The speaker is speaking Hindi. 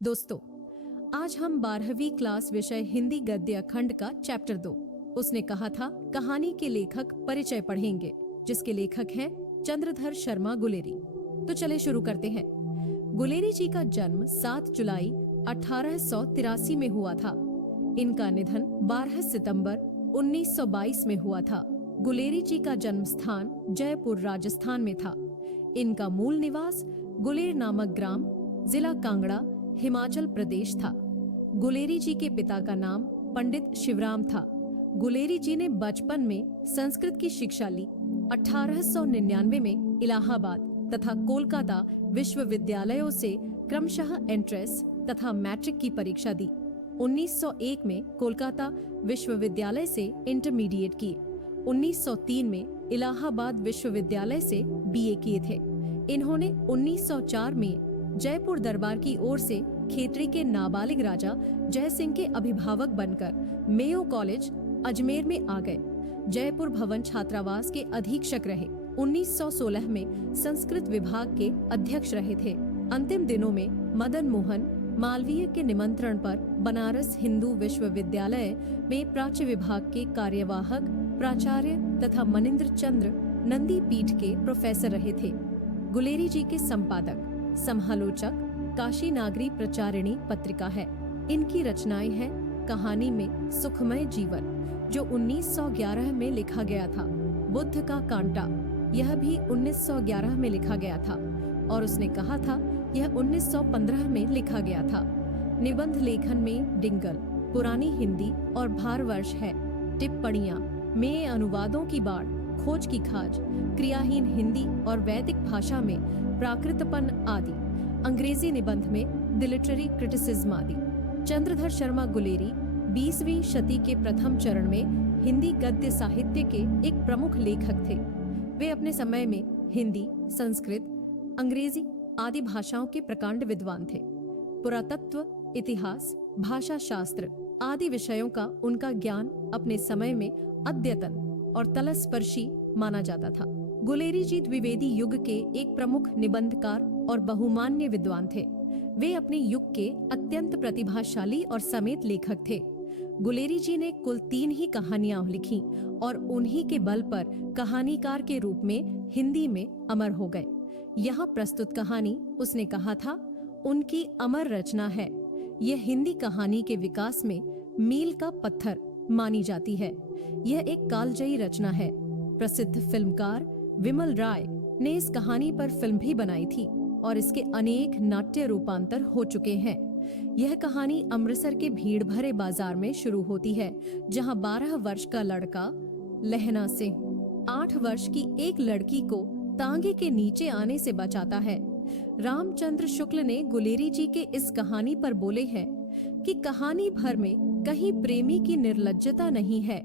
दोस्तों, आज हम 12वीं क्लास विषय हिंदी गद्य खंड का चैप्टर 2 उसने कहा था कहानी के लेखक परिचय पढ़ेंगे, जिसके लेखक हैं चंद्रधर शर्मा गुलेरी। तो चले शुरू करते हैं। गुलेरी जी का जन्म 7 जुलाई 1883 में हुआ था। इनका निधन 12 सितंबर 1922 में हुआ था। गुलेरी जी का जन्म स्थान जयपुर राजस्थान में था। इनका मूल निवास गुलेर नामक ग्राम, जिला कांगड़ा, हिमाचल प्रदेश था। गुलेरी जी के पिता का नाम पंडित शिवराम था। गुलेरी जी ने बचपन में संस्कृत की शिक्षा ली। 1899 में इलाहाबाद तथा कोलकाता विश्वविद्यालयों से क्रमशः एंट्रेंस तथा मैट्रिक की परीक्षा दी। 1901 में कोलकाता विश्वविद्यालय से इंटरमीडिएट किए। 1903 में इलाहाबाद विश्वविद्यालय से बीए किए थे। इन्होंने 1904 में जयपुर दरबार की ओर से खेतड़ी के नाबालिग राजा जय सिंह के अभिभावक बनकर मेयो कॉलेज अजमेर में आ गए। जयपुर भवन छात्रावास के अधीक्षक रहे। 1916 में संस्कृत विभाग के अध्यक्ष रहे थे। अंतिम दिनों में मदन मोहन मालवीय के निमंत्रण पर बनारस हिंदू विश्वविद्यालय में प्राच्य विभाग के कार्यवाहक प्राचार्य तथा मनिंद्र चंद्र नंदी पीठ के प्रोफेसर रहे थे। गुलेरी जी के संपादक समालोचक काशी नागरी प्रचारिणी पत्रिका है। इनकी रचनाएं हैं कहानी में सुखमय जीवन, जो 1911 में लिखा गया था। बुद्ध का कांटा, यह भी 1911 में लिखा गया था और उसने कहा था यह 1915 में लिखा गया था। निबंध लेखन में डिंगल, पुरानी हिंदी और भारवर्ष है। टिप्पणियां में अनुवादों की बाढ़, खोज की खाज, क्रियाहीन हिंदी और वैदिक भाषा में प्राकृतपन आदि, अंग्रेजी निबंध में द लिटरेरी क्रिटिसिज्म आदि। चंद्रधर शर्मा गुलेरी 20वीं शती के प्रथम चरण में हिंदी गद्य साहित्य के एक प्रमुख लेखक थे। वे अपने समय में हिंदी, संस्कृत, अंग्रेजी आदि भाषाओं के प्रकांड विद्वान थे। पुरातत्व, इतिहास, भाषा शास्त्र आदि विषयों का उनका ज्ञान अपने समय में अद्यतन और तलस्पर्शी माना जाता था। गुलेरी जी द्विवेदी युग के एक प्रमुख निबंधकार और बहुमान्य विद्वान थे। वे अपने युग के अत्यंत प्रतिभाशाली और समेत लेखक थे। गुलेरी जी ने कुल 3 ही कहानियां लिखी और उन्हीं के बल पर कहानीकार के रूप में हिंदी में अमर हो गए। यहाँ प्रस्तुत कहानी उसने कहा था उनकी अमर रचना है। यह हिंदी कहानी के विकास में मील का पत्थर मानी जाती है। यह एक कालजयी रचना है। प्रसिद्ध फिल्मकार विमल राय ने इस कहानी पर फिल्म भी बनाई थी और इसके अनेक नाट्य रूपांतर हो चुके हैं। यह कहानी अमृतसर के भीड़ भरे बाजार में शुरू होती है, जहां 12 वर्ष का लड़का लहना सिंह 8 वर्ष की एक लड़की को तांगे के नीचे आने से बचाता है। रामचंद्र शुक्ल ने गुलेरी जी के इस कहानी पर बोले हैं कि कहानी भर में कहीं प्रेमी की निर्लज्जता नहीं है।